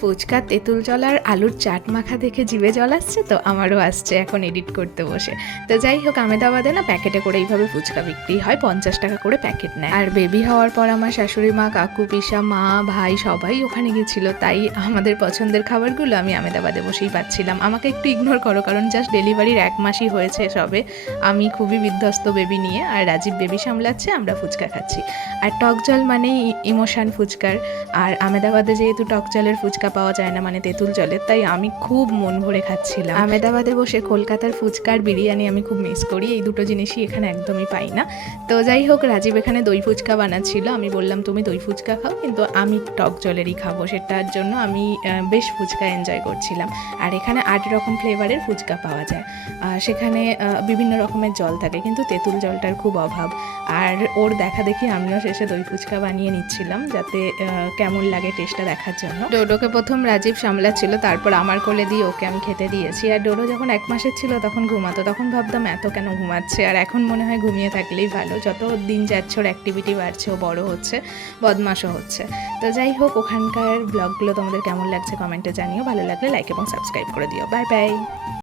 ফুচকা, তেঁতুল জল আর আলুর চাট মাখা দেখে জিভে জল আসছে, তো আমারও আসছে এখন এডিট করতে বসে। তো যাই হোক, আমেদাবাদে না প্যাকেটে করে এইভাবে ফুচকা বিক্রি হয়, 50 টাকা করে প্যাকেট নেয়। আর বেবি হওয়ার পর আমার শাশুড়ি মা, কাকু, পিসা, মা, ভাই সবাই ওখানে গেছিলো, তাই আমাদের পছন্দের খাবারগুলো আমি আমেদাবাদে বসেই পাচ্ছিলাম। আমাকে একটু ইগনোর করো, কারণ জাস্ট ডেলিভারির 1 মাসই হয়েছে সবে। আমি খুবই বিধ্বস্ত বেবি নিয়ে, আর রাজীব বেবি সামলাচ্ছে, আমরা ফুচকা খাচ্ছি। আর টক জল মানেই ইমোশন ফুচকার। আর আমেদাবাদে যেহেতু টক জলের ফুচকা পাওয়া যায় না, মানে তেঁতুল জলের, তাই আমি খুব মন ভরে খাচ্ছিলাম। আমেদাবাদে বসে কলকাতার ফুচকার বিরিয়ানি আমি খুব মিস করি, এই দুটো জিনিসই এখানে একদমই পাই না। তো যাই হোক, রাজীব এখানে দই ফুচকা বানাচ্ছিল, আমি বললাম তুমি দই ফুচকা খাও, কিন্তু আমি টক জলেরই খাবো। সেটার জন্য আমি বেশ ফুচকা এনজয় করছিলাম। আর এখানে 8 রকম ফ্লেভারের ফুচকা পাওয়া যায়। সেখানে বিভিন্ন রকমের জল থাকে, কিন্তু তেঁতুল জলটার খুব অভাব। আর ওর দেখা দেখি আমিও শেষে দই ফুচকা বানিয়ে নিচ্ছিলাম, যাতে কেমন লাগে টেস্টটা দেখার জন্য। ডোডোকে প্রথম রাজীব সামলাচ্ছিল, তারপর আমার কোলে দিয়ে ওকে আমি খেতে দিয়েছি। আর ডোডো যখন 1 মাসের ছিল তখন ঘুমাতো, তখন ভাবতাম এত কেন ঘুমাচ্ছে, আর এখন মনে হয় ঘুমিয়ে থাকলেই ভালো। যত দিন যাচ্ছে ওর অ্যাক্টিভিটি বাড়ছে, ও বড় হচ্ছে, বদমাশও হচ্ছে। তো যাই হোক, ওখানকার ব্লগগুলো তোমাদের কেমন লাগছে কমেন্টে জানিও, ভালো লাগলে লাইক এবং সাবস্ক্রাইব করে দিও। Bye bye.